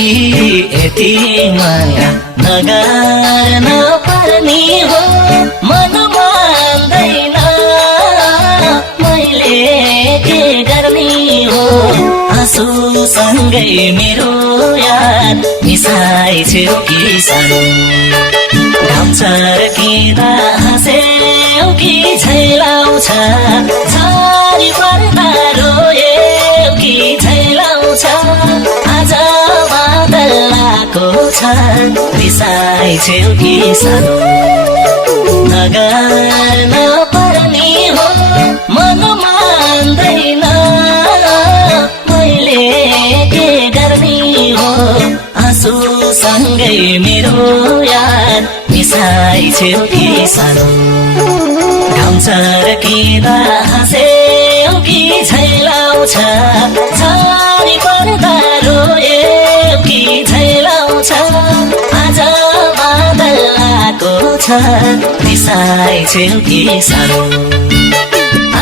तिमीप्रति यति माया नगर्न पर्ने हो मन मान्दैन मैले के गर्ने हो आँसुसँगै मेरो याद मिसाइछौ कि सानो घाम छर्किँदा हाँस्यौ कि झैलाउँछ झरी पर्दा रोयौ कि झैलाउँछ आज बादल आएको छ बिसाइछौ कि सानो नगर्न पर्ने हो मन मान्दैन मैले के गर्ने हो आँसुसँगै मेरो याद मिसाइछौ कि सानो घाम छर्किँदा हाँस्यौ कि झैलाउँछ झरी पर्दा रोयौ कि झैलाउँछ आज बादल आएको छ बिसाइछौ कि सानो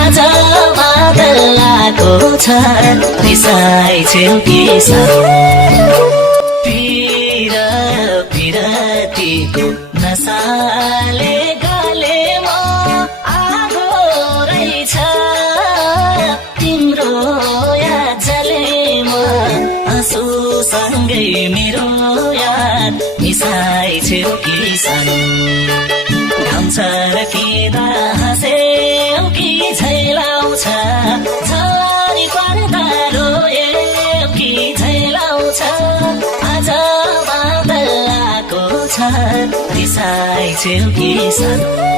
आज बादल आएको छ बिसाइछौ कि सानो पिरतीको नसाले गालेमा आगो रहेछ तिम्रो याद जलेमा आँसुसँगै मेरो याद मिसाइछौ कि सानो घाम छर्किँदा हाँस्यौ कि झैलाउँछ झरी पर्दा रोयौ कि झैलाउँछ आज बादल आएको छ बिसाइछौ कि सानो